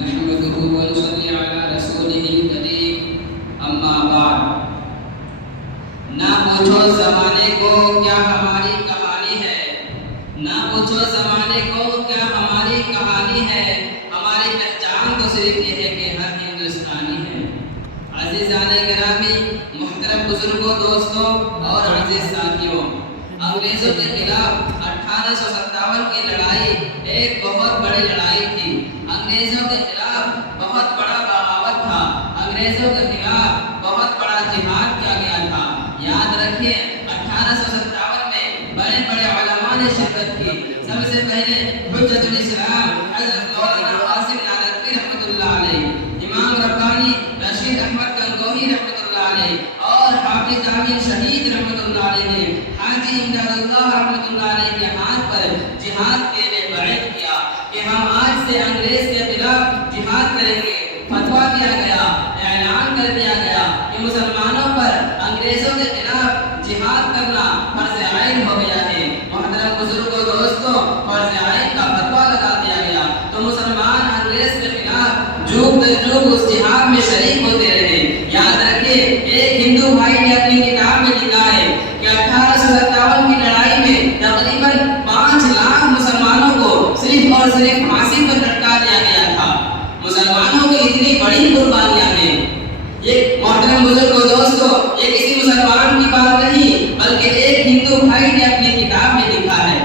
نحمده ونصلي على رسوله الكريم اما بعد نہ پوچھو زمانے کو کیا ہماری کہانی ہے، نہ پوچھو زمانے کو کیا ہماری کہانی ہے، ہماری پہچان تو صرف یہ ہے کہ ہم ہندوستانی ہیں۔ عزیزان گرامی، محترم بزرگوں، دوستوں اور عزیز ساتھیوں، انگریزوں کے خلاف 1857 کی لڑائی ایک بہت بڑی لڑائی تھی۔ انگریزوں کے خلاف بہت بڑا بغاوت تھا، انگریزوں کے خلاف بہت بڑا جہاد کیا گیا تھا۔ یاد رکھیے 1857 میں بڑے بڑے علماء نے شرکت کی۔ سب سے پہلے حجت الاسلام حضرت مولانا قاسم نانوتوی رحمۃ اللہ علیہ، امام ربانی رشید احمد گنگوہی رحمۃ اللہ علیہ اور حافظ امین شہید رحمۃ اللہ علیہ نے حاجی امداد اللہ رحمۃ اللہ علیہ کے ہاتھ پر جہاد کے لیے بیعت کیا کہ ہم آج سے انگریز کے خلاف جہاد کریں گے۔ فتویٰ دیا گیا، اعلان کر دیا گیا کہ مسلمانوں پر انگریزوں کے خلاف جہاد کرنا فرض عین ہو گیا ہے۔ محترم بزرگوں، دوستوں، فرض عین کا فتویٰ لگا دیا گیا تو مسلمان انگریز کے خلاف جھوک در جھوک اس جہاد میں شریک ہوتے رہے۔ یاد رکھیے ایک ہندو بھائی نے اپنی کتاب میں لکھا ہے کہ 1857 کی لڑائی میں تقریباً 5 لاکھ مسلمانوں کو صرف اور صرف پھانسی پر لٹکا دیا گیا تھا۔ مسلمانوں کی اتنی بڑی قربانیاں ہیں۔ یہ محترم بزرگوں، دوستوں، یہ کسی مسلمان کی بات نہیں بلکہ ایک ہندو بھائی نے اپنی کتاب میں لکھا ہے۔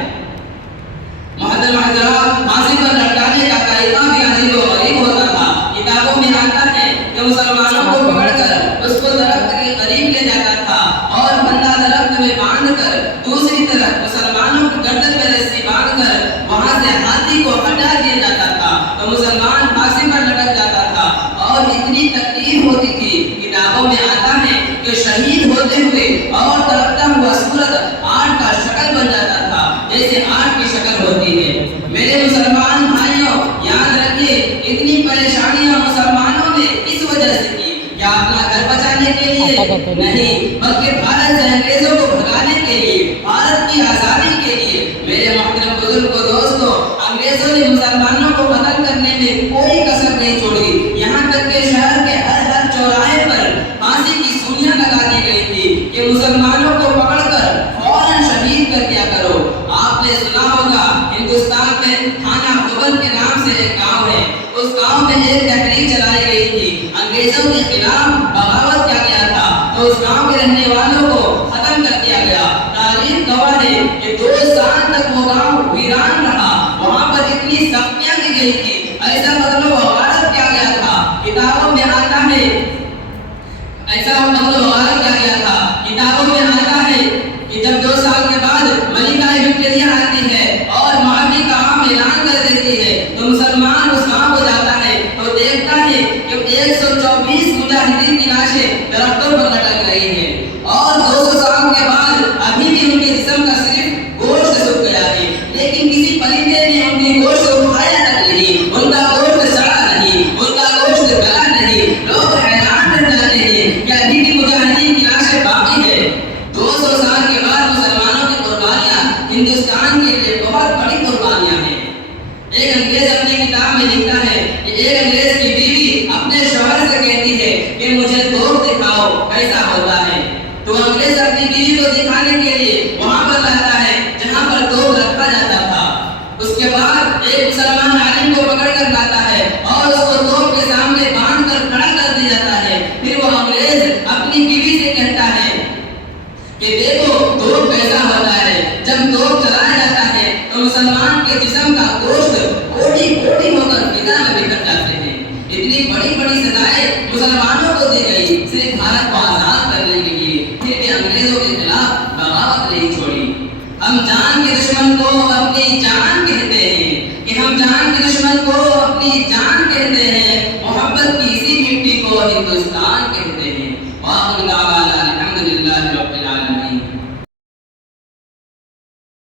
محترم حضرات، پھانسی پر لٹکانے کا طریقہ بھی عجیب و غریب ہوتا تھا۔ کتابوں میں آتا ہے کہ مسلمانوں کو پکڑ کر اس کو درخت کے قریب لے جاتا تھا اور بندہ درخت میں باندھ کر دوسری طرف مسلمانوں کی گردن میں رسی باندھ کر وہاں سے ہاتھی کو ہٹا دیا جاتا تھا تو مسلمان پھانسی پر لٹک جاتا تھا اور اتنی تکلیف ہوتی تھی۔ کتابوں میں آتا ہے کہ شہید ہوتے ہوئے اور تڑپتا ہوا سورج آگ کا شکل بن جاتا تھا جیسے آگ کی شکل ہوتی ہے۔ میرے مسلمان بھائیوں، یاد رکھیے اتنی پریشانیاں مسلمانوں نے اس وجہ سے کی کیا اپنا گھر بچانے کے لیے نہیں بلکہ بھارت سے انگریزوں کو بھگانے کے لیے، بھارت کی آزادی کے لیے۔ میرے محترم بزرگوں، دوستوں، انگریزوں نے مسلمانوں کو قتل کرنے میں کوئی کسر نہیں چھوڑی، یہاں تک کہ شہر کے ہر چوراہے پر پھانسی کی سولیاں لگا دی گئی تھی کہ مسلمانوں کو پکڑ کر فوراً شہید کر دیا کرو۔ آپ نے سنا ہوگا ہندوستان میں تھانہ بھون کے نام سے ایک گاؤں ہے، اس گاؤں میں ایک تحریک چلائی گئی تھی، انگریزوں کے خلاف بغاوت کیا گیا تھا تو اس گاؤں کے رہنے والوں کو ختم کر دیا گیا۔ تاریخ گواہ ہے کہ 2 سال تک وہ گاؤں ویران رہا، وہاں پر اتنی سختیاں کی گئی تھی، ایسا قتل و غارت کیا گیا تھا۔ کتابوں میں آتا ہے ایسا قتل و غارت کیا گیا تھا۔ کتابوں میں آتا ہے کہ جب 2 سال کے بعد ملکہ وکٹوریہ آتی ہے اور معافی کا عام اعلان کر دیتی ہے تو مسلمان اس گاؤں کو جاتا ہے تو دیکھتا ہے کہ 124 مجاہدین کی لاشیں درختوں پر لٹک رہی ہیں اور 200 سال کے بعد ابھی بھی ان کے جسم کا صرف گوشت سوکھ گیا ہے، لیکن کسی پرندے نے ان کی گوشت اٹھایا تک نہیں، ان کا گوشت سڑا نہیں، ان کا گوشت گلا نہیں۔ لوگ حیران رہ جاتے ہیں کہ ابھی بھی مجاہدین کی لاشیں باقی ہے۔ 200 سال کے بعد مسلمانوں کی قربانیاں ہندوستان کے لیے بہت بڑی قربانیاں ہیں۔ ایک انگریز اپنی کتاب میں لکھتا ہے کہ ایک انگریز کی بیوی اپنے شوہر سے کہتی ہے کہ مجھے توپ دکھاؤ کیسا ہوتا ہے، تو انگریز اپنی بیوی کو دکھانے کے لیے وہاں پر لاتا ہے جہاں پر توپ رکھا جاتا تھا۔ اس کے بعد ایک مسلمان عالم کو پکڑ کر لاتا ہے اور اس کو توپ کے سامنے باندھ کر کھڑا کر دیا جاتا ہے۔ پھر وہ انگریز اپنی بیوی سے کہتا ہے کہ دیکھو توپ کیسا ہوتا ہے۔ جب توپ چلایا جاتا ہے تو مسلمان کے جسم کا گوشت کوٹی کوٹی ہو کر فضا میں بکھر جاتے ہیں۔ اتنی بڑی بڑی سزائیں مسلمانوں کو دی گئی صرف بھارت کو آزاد کرنے کے لیے، پھر بھی انگریزوں کے خلاف بغاوت نہیں چھوڑی۔ ہم جان کے دشمن کو اپنی جان کہتے ہیں کہ ہم جان کے دشمن کو اپنی جان کہتے ہیں، محبت کی اسی مٹی کو ہندوستان